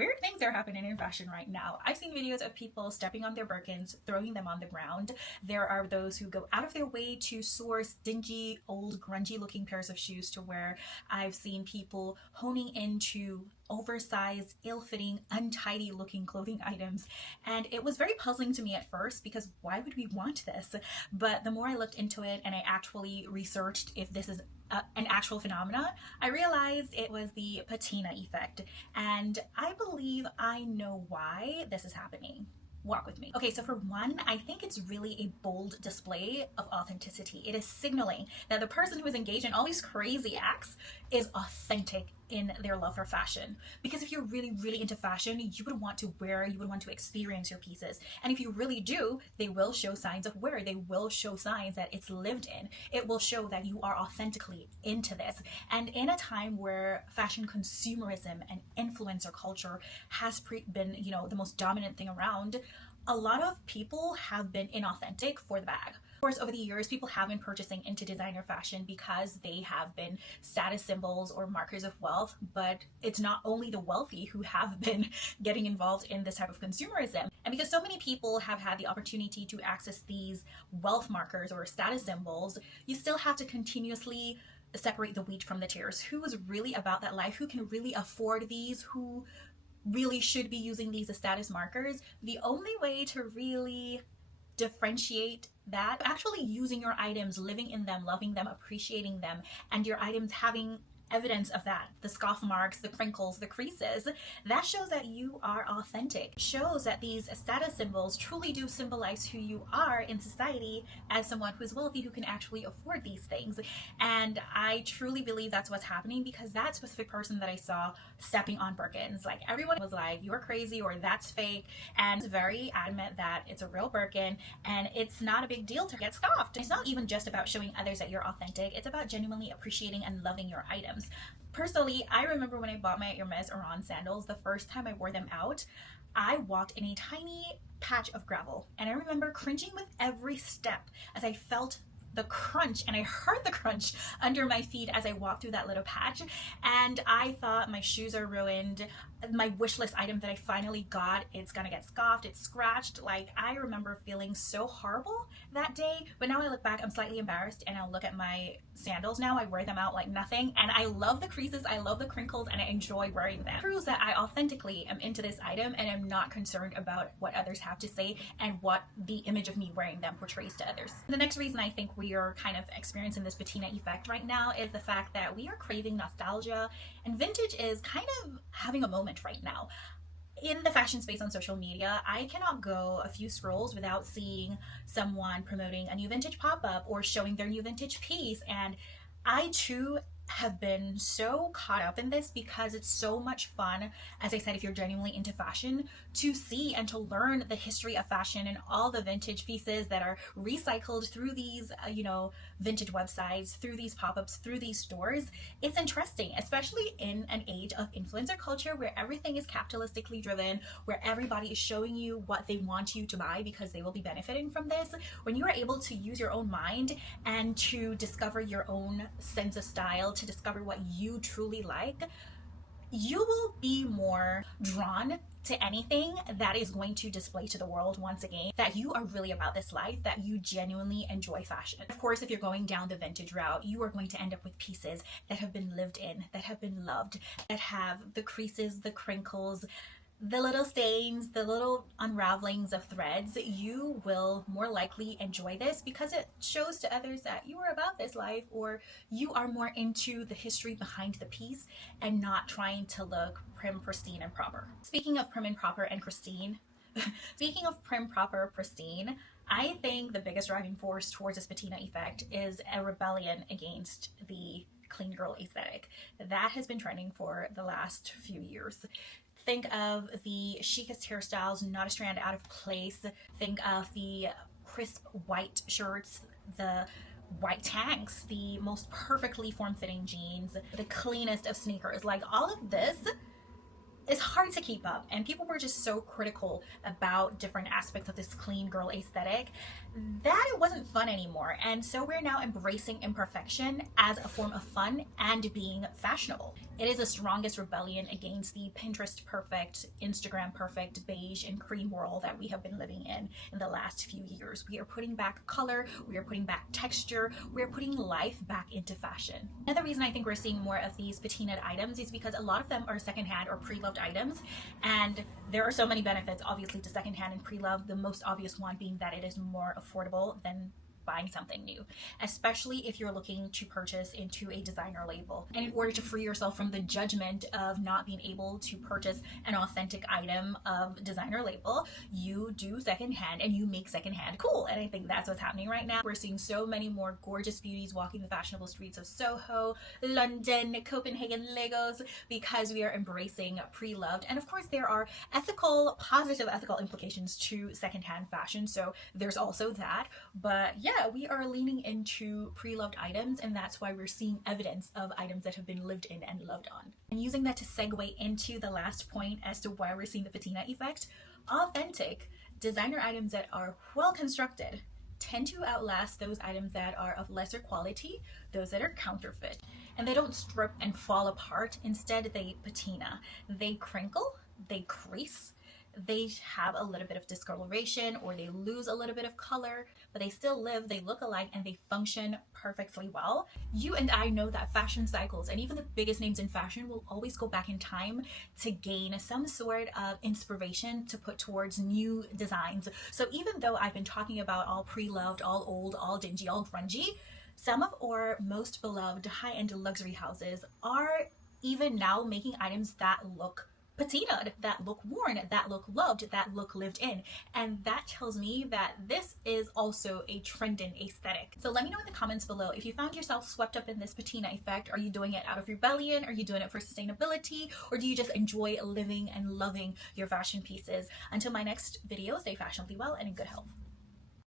weird things are happening in fashion right now. I've seen videos of people stepping on their Birkins, throwing them on the ground. There are those who go out of their way to source dingy, old, grungy looking pairs of shoes to wear. I've seen people honing into oversized, ill-fitting, untidy looking clothing items, and it was very puzzling to me at first because why would we want this? But the more I looked into it and I actually researched if this is an actual phenomena, I realized it was the patina effect, and I believe I know why this is happening. Walk with me. Okay, so for one, I think it's really a bold display of authenticity. It is signaling that the person who is engaged in all these crazy acts is authentic in their love for fashion. Because if you're really, really into fashion, you would want to wear, you would want to experience your pieces. And if you really do, they will show signs of wear. They will show signs that it's lived in. It will show that you are authentically into this. And in a time where fashion consumerism and influencer culture has been, the most dominant thing around, a lot of people have been inauthentic for the bag. Of course, over the years, people have been purchasing into designer fashion because they have been status symbols or markers of wealth, but it's not only the wealthy who have been getting involved in this type of consumerism. And because so many people have had the opportunity to access these wealth markers or status symbols, you still have to continuously separate the wheat from the tares. Who is really about that life? Who can really afford these? Who really should be using these as status markers? The only way to really differentiate that, actually using your items, living in them, loving them, appreciating them, and your items having evidence of that, the scuff marks, the crinkles, the creases, that shows that you are authentic. It shows that these status symbols truly do symbolize who you are in society as someone who's wealthy, who can actually afford these things. And I truly believe that's what's happening, because that specific person that I saw stepping on Birkins, like everyone was like, you're crazy or that's fake, and very adamant that it's a real Birkin and it's not a big deal to get scoffed. It's not even just about showing others that you're authentic, it's about genuinely appreciating and loving your items. Personally, I remember when I bought my Hermes Oran sandals, the first time I wore them out, I walked in a tiny patch of gravel, and I remember cringing with every step as I felt the crunch, and I heard the crunch under my feet as I walked through that little patch, and I thought my shoes are ruined. My wish list item that I finally got, it's gonna get scoffed, it's scratched. Like, I remember feeling so horrible that day, but now I look back, I'm slightly embarrassed, and I'll look at my sandals now, I wear them out like nothing, and I love the creases, I love the crinkles, and I enjoy wearing them. It proves that I authentically am into this item and I'm not concerned about what others have to say and what the image of me wearing them portrays to others. The next reason I think we are kind of experiencing this patina effect right now is the fact that we are craving nostalgia, and vintage is kind of having a moment right now. In the fashion space on social media, I cannot go a few scrolls without seeing someone promoting a new vintage pop-up or showing their new vintage piece, and I too have been so caught up in this because it's so much fun, as I said, if you're genuinely into fashion, to see and to learn the history of fashion and all the vintage pieces that are recycled through these vintage websites, through these pop-ups, through these stores. It's interesting, especially in an age of influencer culture where everything is capitalistically driven, where everybody is showing you what they want you to buy because they will be benefiting from this. When you are able to use your own mind and to discover your own sense of style, to discover what you truly like, you will be more drawn to anything that is going to display to the world, once again, that you are really about this life, that you genuinely enjoy fashion. Of course, if you're going down the vintage route, you are going to end up with pieces that have been lived in, that have been loved, that have the creases, the crinkles, the little stains, the little unravelings of threads. You will more likely enjoy this because it shows to others that you are about this life, or you are more into the history behind the piece and not trying to look prim, pristine, and proper. Speaking of prim and proper and pristine, I think the biggest driving force towards this patina effect is a rebellion against the clean girl aesthetic that has been trending for the last few years. Think of the chicest hairstyles, not a strand out of place. Think of the crisp white shirts, the white tanks, the most perfectly form-fitting jeans, the cleanest of sneakers. Like, all of this it's hard to keep up, and people were just so critical about different aspects of this clean girl aesthetic that it wasn't fun anymore. And so we're now embracing imperfection as a form of fun and being fashionable. It is the strongest rebellion against the Pinterest perfect, Instagram perfect, beige and cream world that we have been living in the last few years. We are putting back color, we are putting back texture, we are putting life back into fashion. Another reason I think we're seeing more of these patinaed items is because a lot of them are secondhand or pre-loved items, and there are so many benefits obviously to secondhand and pre-loved, the most obvious one being that it is more affordable than buying something new, especially if you're looking to purchase into a designer label. And in order to free yourself from the judgment of not being able to purchase an authentic item of designer label, you do secondhand and you make secondhand cool. And I think that's what's happening right now. We're seeing so many more gorgeous beauties walking the fashionable streets of Soho, London, Copenhagen, Lagos, because we are embracing pre-loved. And of course there are positive ethical implications to secondhand fashion, so there's also that. But yeah, we are leaning into pre-loved items, and that's why we're seeing evidence of items that have been lived in and loved on. And using that to segue into the last point as to why we're seeing the patina effect, authentic designer items that are well constructed tend to outlast those items that are of lesser quality, those that are counterfeit. And they don't strip and fall apart. Instead, they patina. They crinkle, they crease, they have a little bit of discoloration, or they lose a little bit of color, but they still live, they look alike, and they function perfectly well. You and I know that fashion cycles, and even the biggest names in fashion, will always go back in time to gain some sort of inspiration to put towards new designs. So even though I've been talking about all pre-loved, all old, all dingy, all grungy, some of our most beloved high-end luxury houses are even now making items that look patinaed, that look worn, that look loved, that look lived in. And that tells me that this is also a trending aesthetic. So let me know in the comments below if you found yourself swept up in this patina effect. Are you doing it out of rebellion? Are you doing it for sustainability? Or do you just enjoy living and loving your fashion pieces? Until my next video, stay fashionably well and in good health.